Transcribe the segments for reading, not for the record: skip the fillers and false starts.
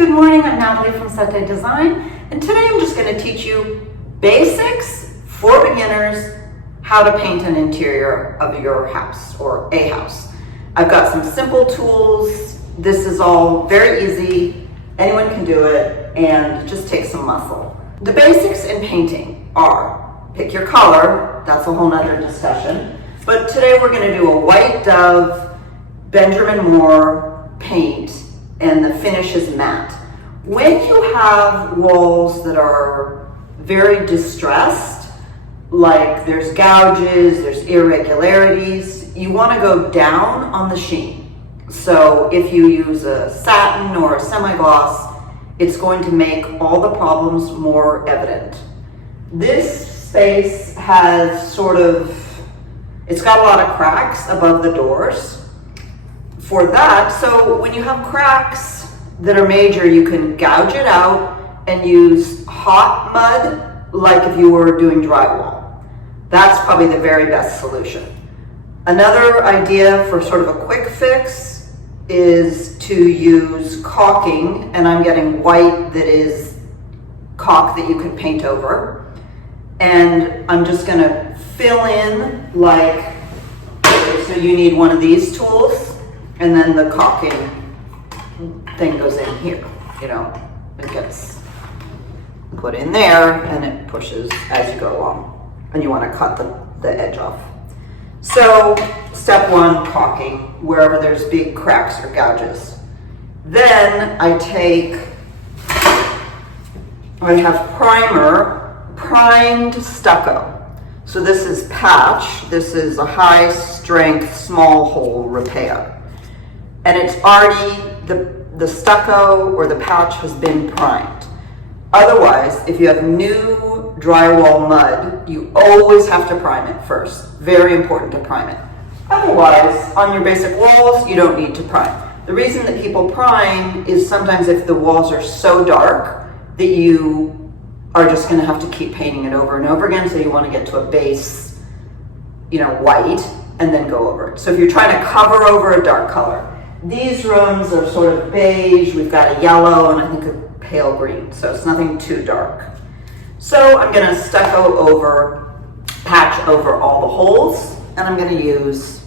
good morning. I'm Natalie from Sette Design, and today I'm just going to teach you basics for beginners, how to paint an interior of your house or a house. I've got some simple tools. This is all very easy. Anyone can do it, and just take some muscle. The basics in painting are pick your color. That's a whole nother discussion. But today we're going to do a White Dove Benjamin Moore paint, and the finish is matte. When you have walls that are very distressed, like there's gouges, there's irregularities, you want to go down on the sheen. So if you use a satin or a semi-gloss, it's going to make all the problems more evident. This space has it's got a lot of cracks above the doors. For that, so when you have cracks that are major, you can gouge it out and use hot mud, like if you were doing drywall. That's probably the very best solution. Another idea for sort of a quick fix is to use caulking, and I'm getting white that is caulk that you can paint over. And I'm just gonna fill in so you need one of these tools. And then the caulking thing goes in here, it gets put in there and it pushes as you go along. And you want to cut the edge off. So step one, caulking, wherever there's big cracks or gouges. Then I have primed stucco. So this is patch, this is a high strength, small hole repair. And it's already, the stucco or the patch has been primed. Otherwise, if you have new drywall mud, you always have to prime it first. Very important to prime it. Otherwise, on your basic walls, you don't need to prime. The reason that people prime is sometimes if the walls are so dark that you are just going to have to keep painting it over and over again, so you want to get to a base, white, and then go over it. So if you're trying to cover over a dark color, these rooms are sort of beige, we've got a yellow, and I think a pale green, so it's nothing too dark. So I'm going to patch over all the holes, and I'm going to use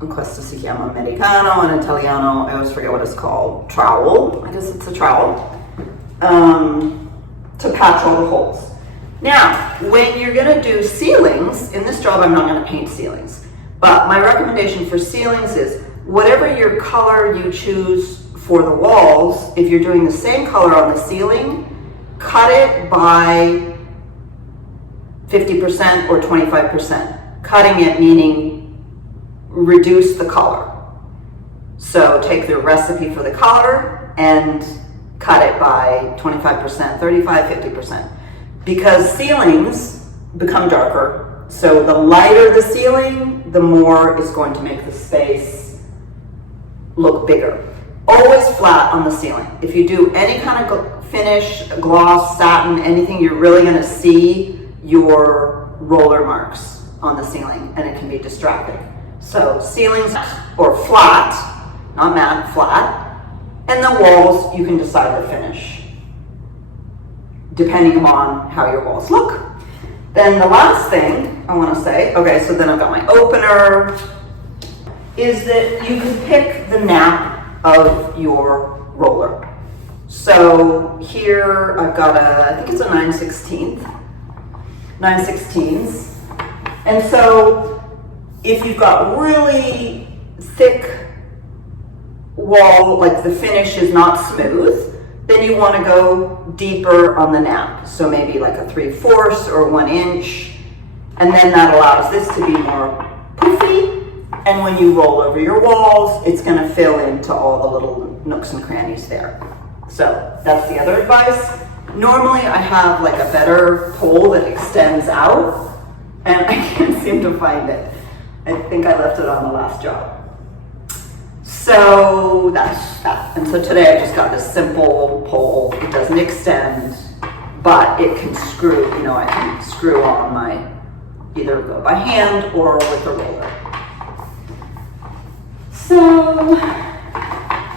questo si chiama americano and italiano, I always forget what it's called, trowel, I guess it's a trowel, to patch all the holes. Now, when you're going to do ceilings, in this job I'm not going to paint ceilings. But my recommendation for ceilings is whatever your color you choose for the walls, if you're doing the same color on the ceiling, cut it by 50% or 25%. Cutting it meaning reduce the color. So take the recipe for the color and cut it by 25%, 35, 50%. Because ceilings become darker. So the lighter the ceiling, the more it's going to make the space look bigger. Always flat on the ceiling. If you do any kind of finish, gloss, satin, anything, you're really going to see your roller marks on the ceiling, and it can be distracting. So ceilings or flat, not matte, flat, and the walls you can decide the finish depending upon how your walls look. Then the last thing I want to say, okay, so then I've got my opener, is that you can pick the nap of your roller. So here I've got I think it's a 9/16. And so if you've got really thick wall, like the finish is not smooth, then you want to go deeper on the nap. So maybe like a 3/4 or 1 inch. And then that allows this to be more poofy. And when you roll over your walls, it's going to fill into all the little nooks and crannies there. So that's the other advice. Normally I have like a better pole that extends out, and I can't seem to find it. I think I left it on the last job. So that's that. And so today I just got this simple pole. It doesn't extend, but it can screw, I can screw on either go by hand or with a roller. So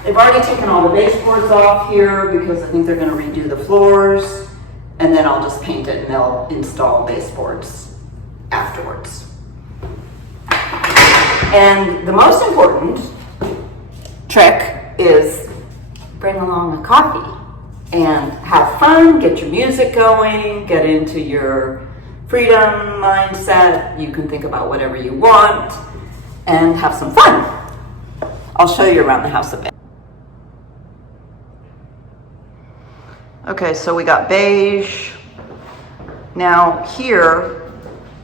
they've already taken all the baseboards off here because I think they're going to redo the floors, and then I'll just paint it and they'll install baseboards afterwards. And the most important trick is bring along a coffee and have fun, get your music going, get into your freedom mindset. You can think about whatever you want and have some fun. I'll show you around the house a bit. Okay, so we got beige. Now here,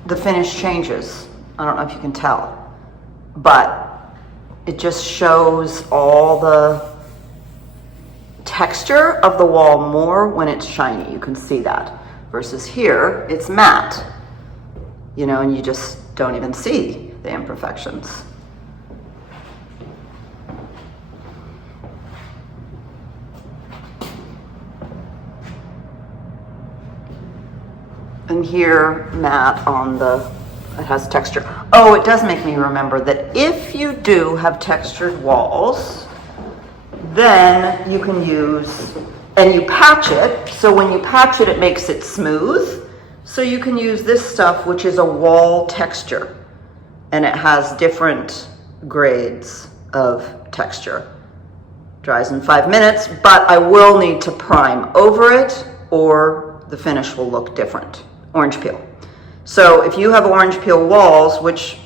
the finish changes. I don't know if you can tell, but it just shows all the texture of the wall more when it's shiny. You can see that. Versus here, it's matte, you know, and you just don't even see the imperfections. And here, matte on the, it has texture. Oh, it does make me remember that if you do have textured walls, then you can use, and you patch it, so when you patch it, it makes it smooth. So you can use this stuff, which is a wall texture, and it has different grades of texture. Dries in 5 minutes, but I will need to prime over it or the finish will look different. Orange peel. So if you have orange peel walls, which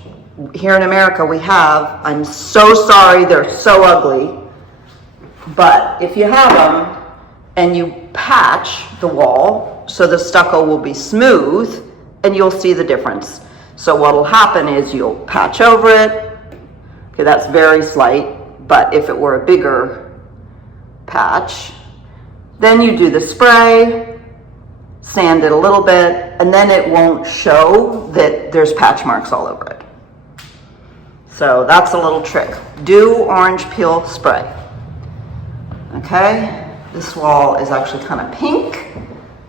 here in America we have, I'm so sorry, they're so ugly. But if you have them and you patch the wall, so the stucco will be smooth and you'll see the difference. So what will happen is you'll patch over it. Okay, that's very slight, but if it were a bigger patch, then you do the spray, sand it a little bit, and then it won't show that there's patch marks all over it. So that's a little trick. Do orange peel spray. Okay, this wall is actually kind of pink.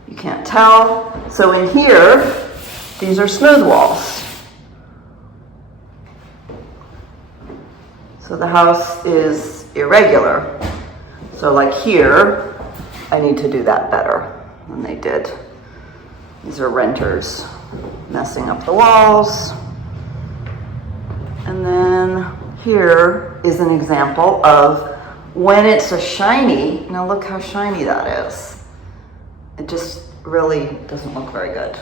You can't tell. So in here, these are smooth walls. So the house is irregular. So like here, I need to do that better than they did. These are renters messing up the walls. And then here is an example of when it's a shiny. Now look how shiny that is. It just really doesn't look very good.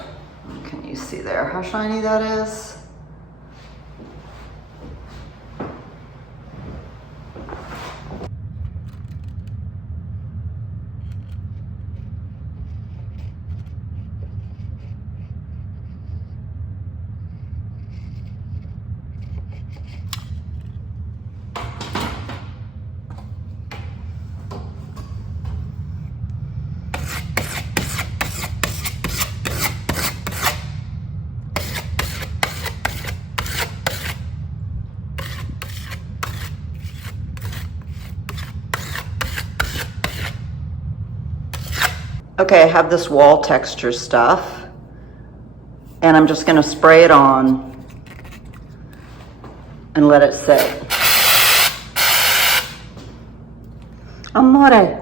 Can you see there how shiny that is? Okay, I have this wall texture stuff, and I'm just gonna spray it on and let it sit. Amore.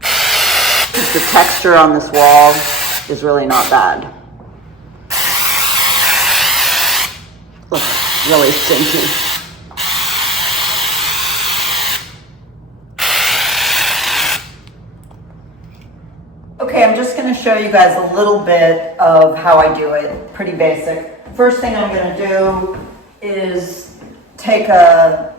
The texture on this wall is really not bad. Looks really stinky. Okay, I'm just going to show you guys a little bit of how I do it. Pretty basic. First thing I'm going to do is take a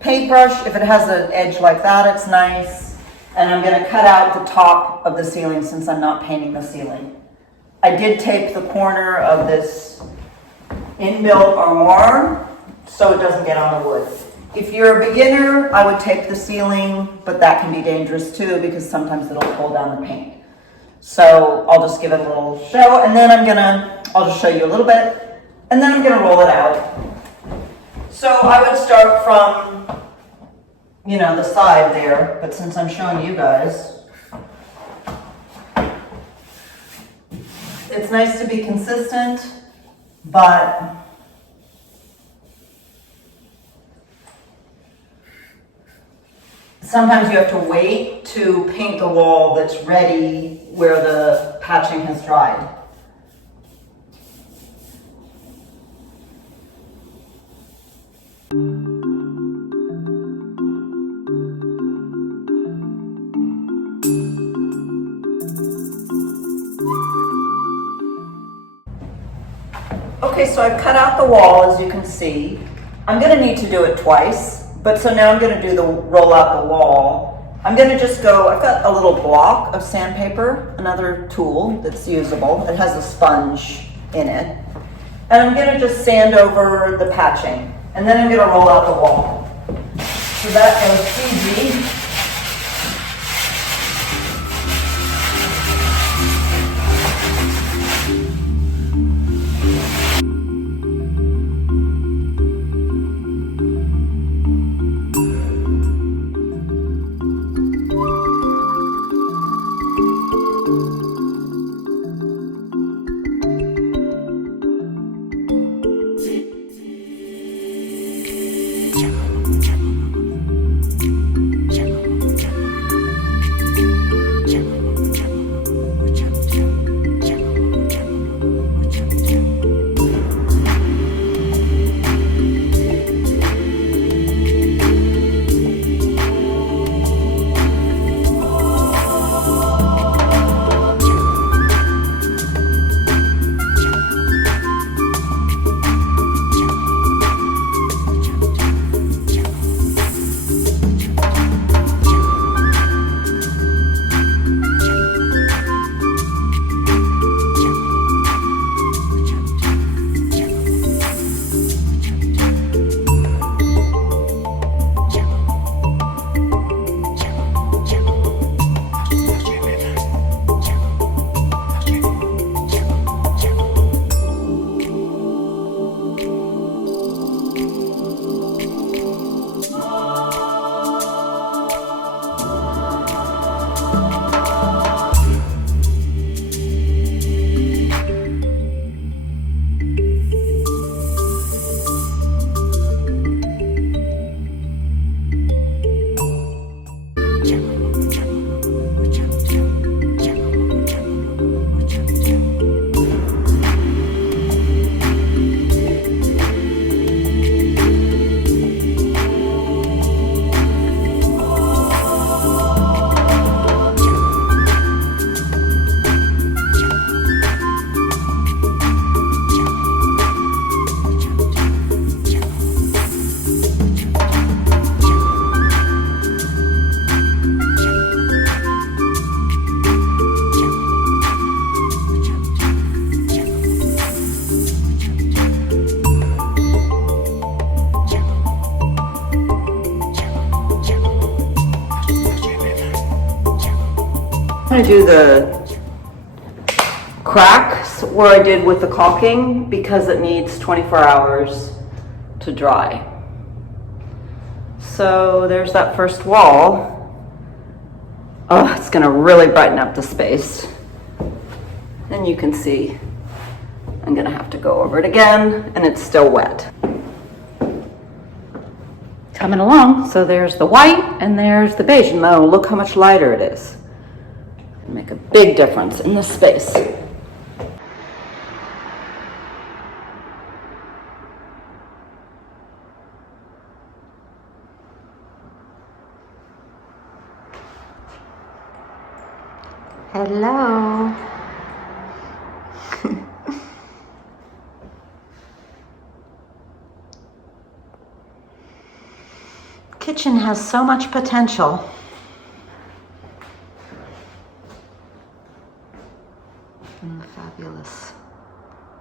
paintbrush. If it has an edge like that, it's nice. And I'm going to cut out the top of the ceiling since I'm not painting the ceiling. I did tape the corner of this inbuilt armoire so it doesn't get on the wood. If you're a beginner, I would tape the ceiling, but that can be dangerous too because sometimes it'll pull down the paint. So I'll just give it a little show, and then I'll just show you a little bit, and then I'm gonna roll it out. So I would start from, you know, the side there, but since I'm showing you guys, it's nice to be consistent, but Sometimes you have to wait to paint the wall that's ready where the patching has dried. Okay, so I've cut out the wall, as you can see. I'm gonna need to do it twice, but so now I'm gonna do the roll out the wall. I'm gonna just go, I've got a little block of sandpaper, another tool that's usable. It has a sponge in it. And I'm gonna just sand over the patching, and then I'm gonna roll out the wall. So that goes easy. I'm going to do the cracks where I did with the caulking because it needs 24 hours to dry. So there's that first wall. Oh, it's going to really brighten up the space. And you can see I'm going to have to go over it again, and it's still wet. Coming along. So there's the white and there's the beige. And oh, look how much lighter it is. Make a big difference in this space. Hello. Kitchen has so much potential. And the fabulous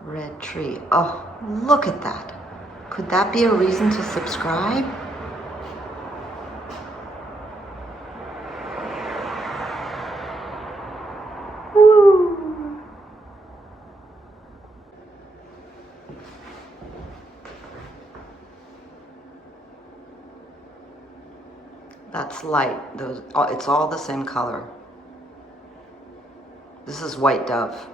red tree. Oh, look at that. Could that be a reason to subscribe? Woo. That's light. Those, it's all the same color. This is white dove.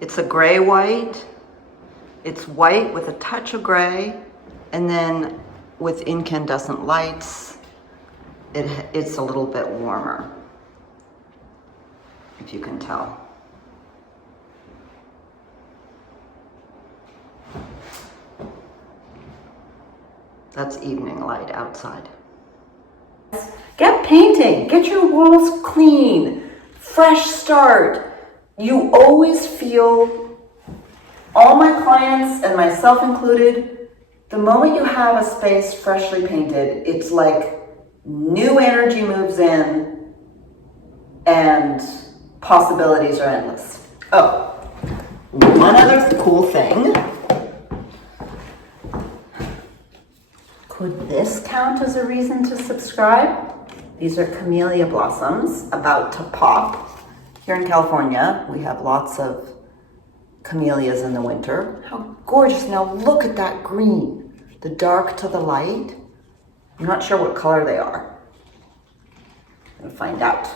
It's a gray white, It's white with a touch of gray, and then with incandescent lights, it's a little bit warmer, if you can tell. That's evening light outside. Get painting, get your walls clean, fresh start. You always feel, all my clients and myself included, the moment you have a space freshly painted, it's like new energy moves in and possibilities are endless. Oh, one other cool thing. Could this count as a reason to subscribe? These are camellia blossoms about to pop. Here in California, we have lots of camellias in the winter. How gorgeous. Now look at that green, the dark to the light. I'm not sure what color they are. I'm gonna find out.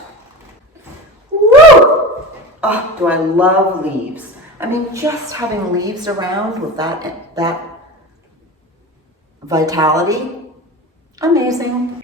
Woo! Oh, do I love leaves. I mean, just having leaves around with that vitality, amazing.